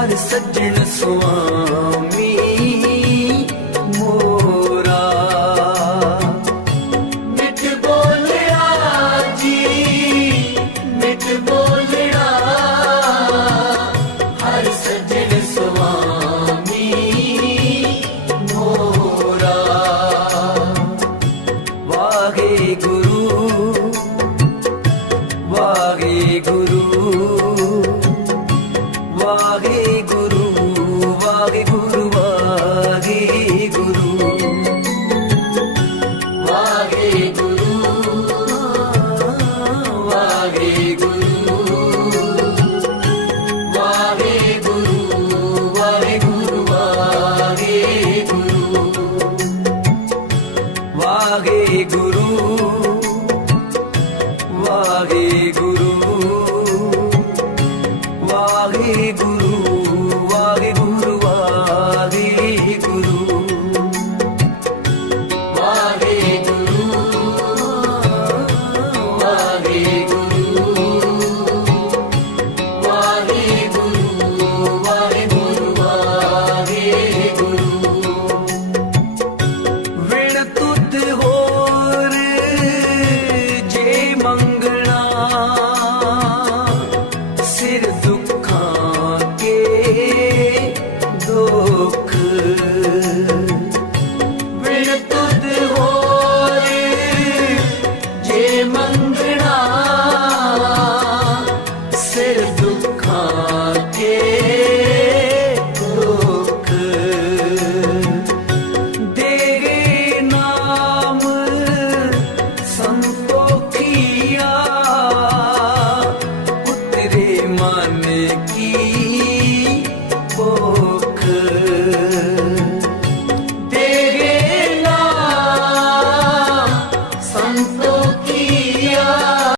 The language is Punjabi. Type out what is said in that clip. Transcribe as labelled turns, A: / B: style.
A: ਯਾਰ ਸੱਜਣ ਸੁਆ ਵਾਹਿਗੁਰੂ ਵਾਹਿਗੁਰੂ